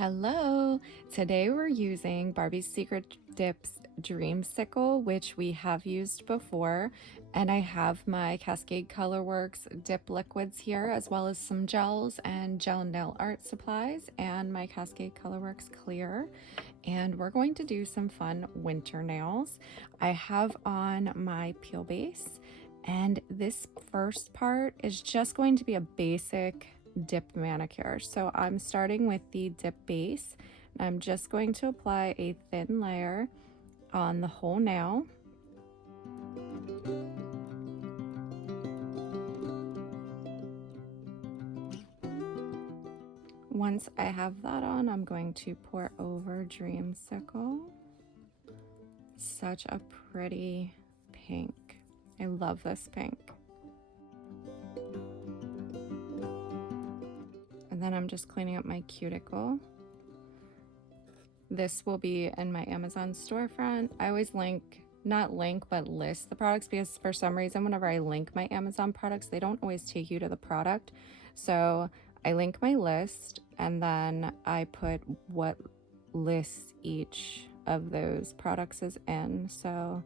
Hello! Today we're using Barbie's Secret Dips Dreamsicle, which we have used before, and I have my Cascade Colorworks dip liquids here, as well as some gels and gel nail art supplies, and my Cascade Colorworks clear. And we're going to do some fun winter nails. I have on my peel base, and this first part is just going to be a basic dip manicure. So I'm starting with the dip base. I'm just going to apply a thin layer on the whole nail. Once I have that on, I'm going to pour over Dreamsicle. Such a pretty pink. I love this pink. And then I'm just cleaning up my cuticle. This will be in my Amazon storefront. I always list the products, because for some reason whenever I link my Amazon products, they don't always take you to the product. So I link my list and then I put what list each of those products is in. So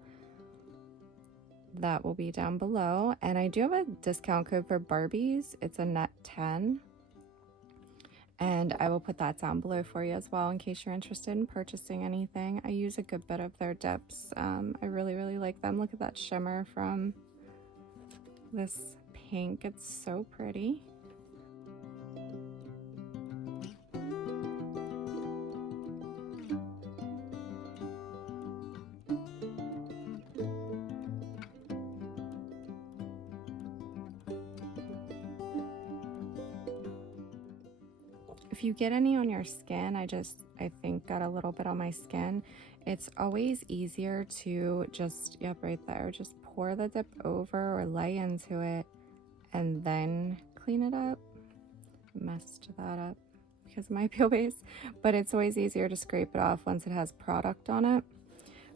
that will be down below. And I do have a discount code for Barbies. It's a net 10. And I will put that down below for you as well in case you're interested in purchasing anything. I use a good bit of their dips. I really like them. Look at that shimmer from this pink. It's so pretty. If you get any on your skin, I think got a little bit on my skin, it's always easier to just, right there, just pour the dip over or lay into it and then clean it up. Messed that up because of my peel base, but it's always easier to scrape it off once it has product on it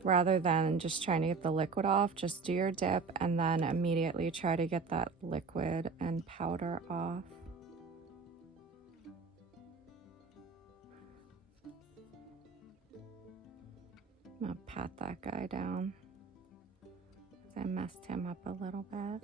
rather than just trying to get the liquid off. Just do your dip and then immediately try to get that liquid and powder off. I'm gonna pat that guy down because I messed him up a little bit.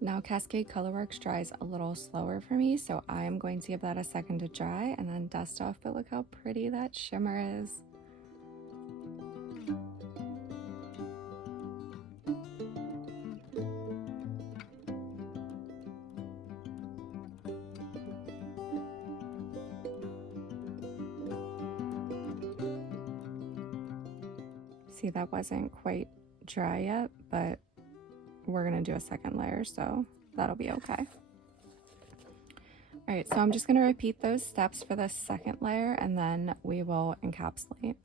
Now Cascade Colorworks dries a little slower for me, so I am going to give that a second to dry and then dust off, but look how pretty that shimmer is. See, that wasn't quite dry yet, but we're gonna do a second layer, so that'll be okay. All right, so I'm just gonna repeat those steps for the second layer and then we will encapsulate.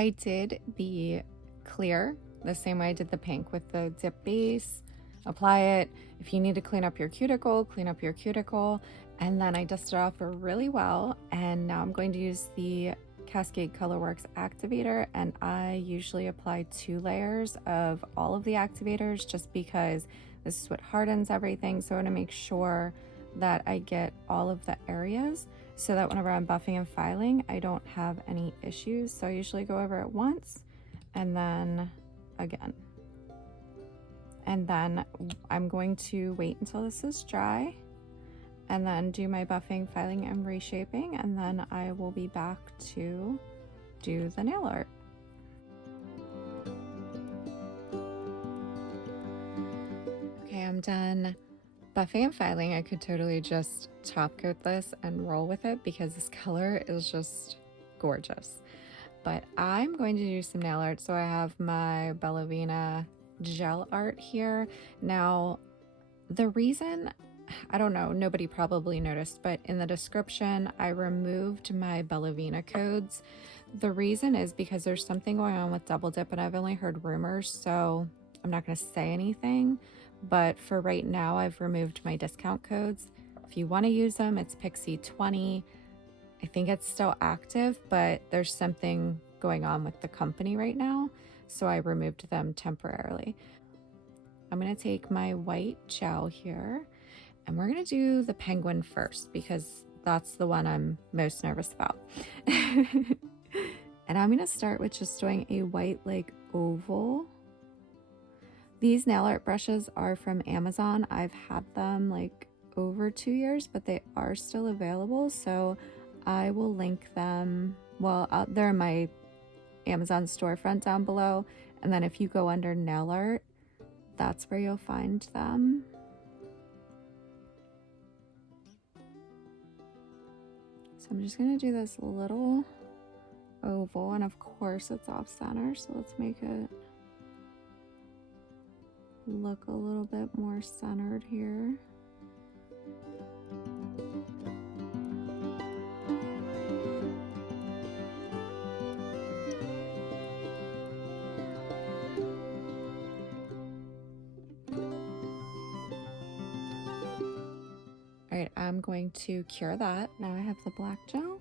I did the clear the same way I did the pink with the dip base. Apply it. If you need to clean up your cuticle, clean up your cuticle. And then I dusted off really well. And now I'm going to use the Cascade Colorworks activator, and I usually apply 2 layers of all of the activators just because this is what hardens everything. So I want to make sure that I get all of the areas so that whenever I'm buffing and filing, I don't have any issues. So I usually go over it once and then again. And then I'm going to wait until this is dry and then do my buffing, filing, and reshaping, and then I will be back to do the nail art. Okay, I'm done buffing and filing. I could totally just top coat this and roll with it because this color is just gorgeous. But I'm going to do some nail art. So I have my Bellavina gel art here. Now, the reason, I don't know, nobody probably noticed, but in the description, I removed my Bellavina codes. The reason is because there's something going on with double dip and I've only heard rumors, so I'm not going to say anything. But for right now, I've removed my discount codes. If you want to use them, it's Pixie 20. I think it's still active, but there's something going on with the company right now, so I removed them temporarily. I'm going to take my white gel here, and we're going to do the penguin first because that's the one I'm most nervous about. And I'm going to start with just doing a white like oval. These nail art brushes are from Amazon. I've had them like over 2 years, but they are still available, so I will link them. Well, they're in my Amazon storefront down below, and then if you go under nail art, that's where you'll find them. So I'm just going to do this little oval, and of course it's off center, so let's make it look a little bit more centered here. All right, I'm going to cure that. Now I have the black gel.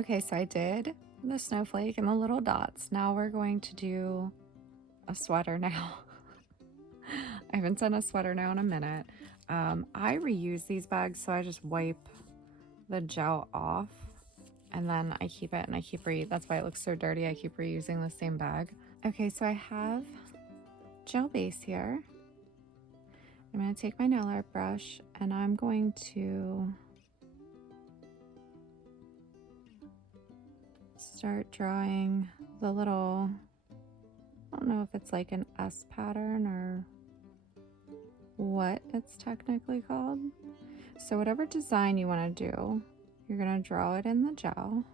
Okay, so I did the snowflake and the little dots. Now we're going to do a sweater now. I haven't done a sweater now in a minute. I reuse these bags, so I just wipe the gel off and then I keep it and I keep that's why it looks so dirty. I keep reusing the same bag. Okay, so I have gel base here. I'm going to take my nail art brush and I'm going to start drawing the little, I don't know if it's like an S pattern or what it's technically called. So whatever design you want to do, you're going to draw it in the gel.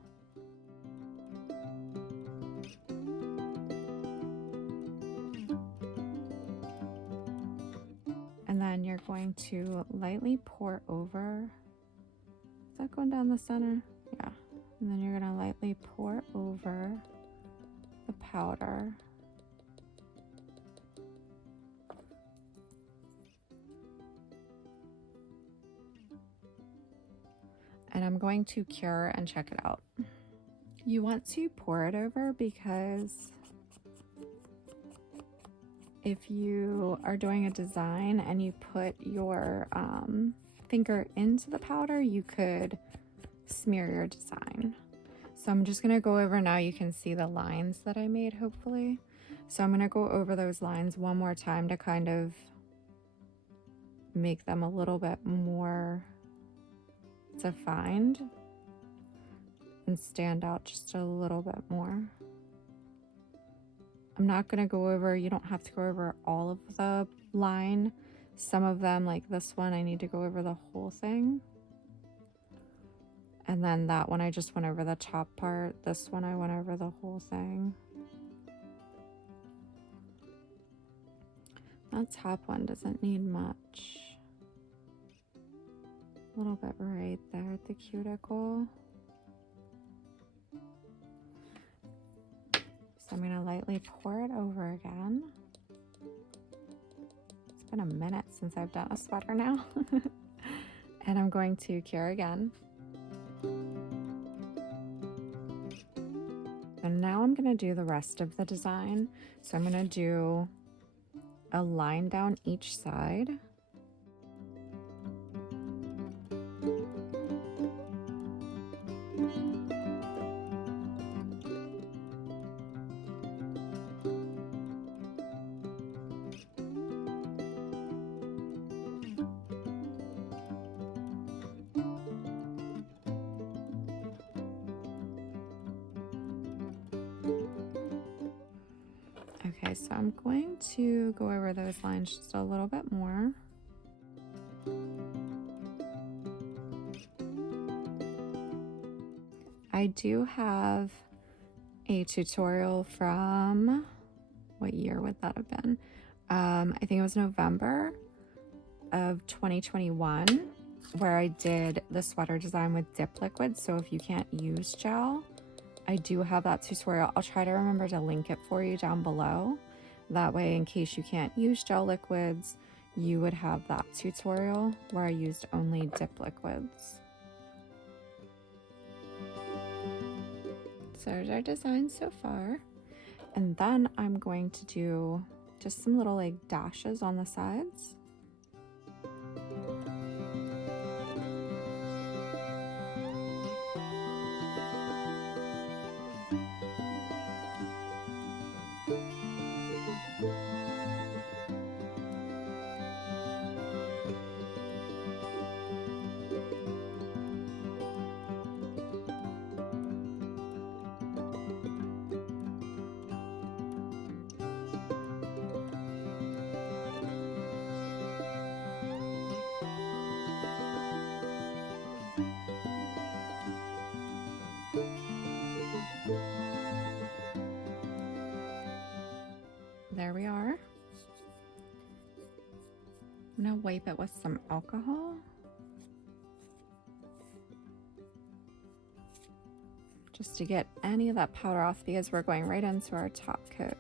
And then you're going to lightly pour over. Is that going down the center? Yeah. And then you're going to lightly pour over the powder. And I'm going to cure and check it out. You want to pour it over because if you are doing a design and you put your finger into the powder, you could smear your design. So I'm just gonna go over now. You can see the lines that I made, hopefully. So I'm gonna go over those lines one more time to kind of make them a little bit more defined and stand out just a little bit more. I'm not going to go over, you don't have to go over all of the line. Some of them, like this one, I need to go over the whole thing. And then that one, I just went over the top part. This one, I went over the whole thing. That top one doesn't need much. A little bit right there at the cuticle. So I'm going to lightly pour it over again. It's been a minute since I've done a sweater now. And I'm going to cure again. And now I'm going to do the rest of the design. So I'm going to do a line down each side. Okay, so I'm going to go over those lines just a little bit more. I do have a tutorial from, what year would that have been? I think it was November of 2021, where I did the sweater design with dip liquid. So if you can't use gel, I do have that tutorial. I'll try to remember to link it for you down below. That way, in case you can't use gel liquids, you would have that tutorial where I used only dip liquids. So there's our design so far. And then I'm going to do just some little like dashes on the sides. There we are. I'm gonna wipe it with some alcohol. Just to get any of that powder off because we're going right into our top coat.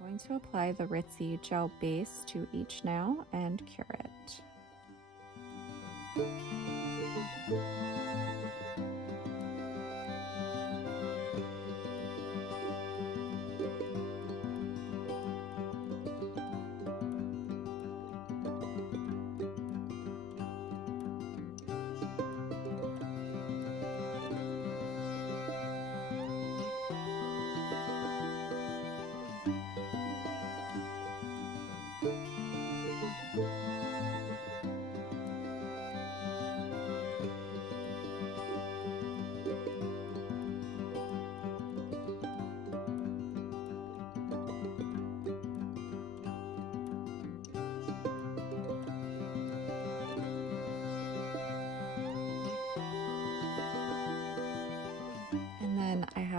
I'm going to apply the Ritzy gel base to each nail and cure it.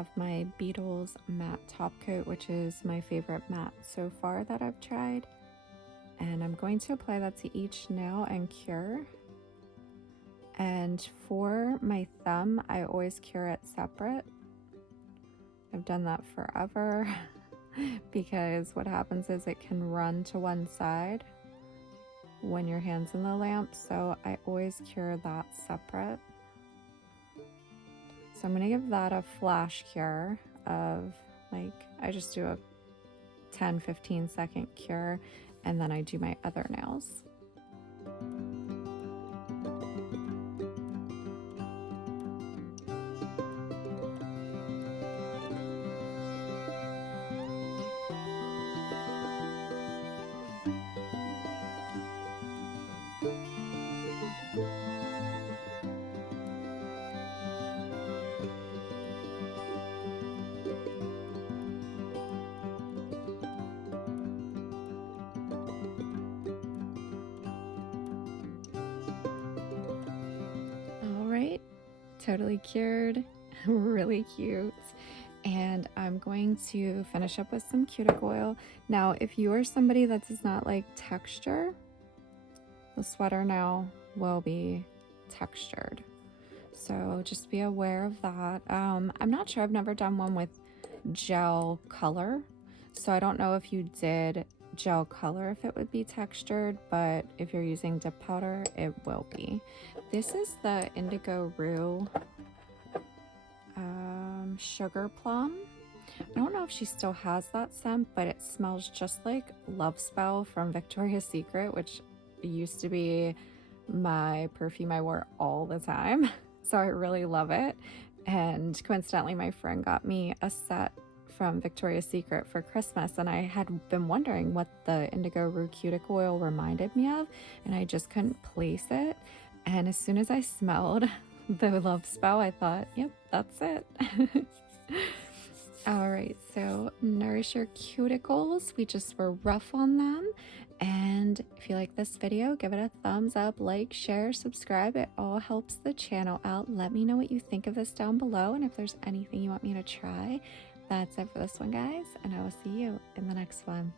have my Beetles matte top coat, which is my favorite matte so far that I've tried. And I'm going to apply that to each nail and cure. And for my thumb, I always cure it separate. I've done that forever because what happens is it can run to one side when your hand's in the lamp, so I always cure that separate. So I'm gonna give that a flash cure of, like, I just do a 10-15 second cure, and then I do my other nails. Right, totally cured, really cute. And I'm going to finish up with some cuticle oil. Now, if you are somebody that does not like texture, the sweater now will be textured. So just be aware of that. I'm not sure, I've never done one with gel color. So I don't know if you did gel color if it would be textured, but if you're using dip powder, it will be. This is the Indigo Rue Sugar Plum. I don't know if she still has that scent, but it smells just like Love Spell from Victoria's Secret, which used to be my perfume I wore all the time. So I really love it. And coincidentally, my friend got me a set from Victoria's Secret for Christmas, and I had been wondering what the Indigo Rue Cuticle Oil reminded me of, and I just couldn't place it. And as soon as I smelled the Love Spell, I thought, yep, that's it. All right, so nourish your cuticles. We just were rough on them. And if you like this video, give it a thumbs up, like, share, subscribe. It all helps the channel out. Let me know what you think of this down below, and if there's anything you want me to try. That's it for this one, guys, and I will see you in the next one.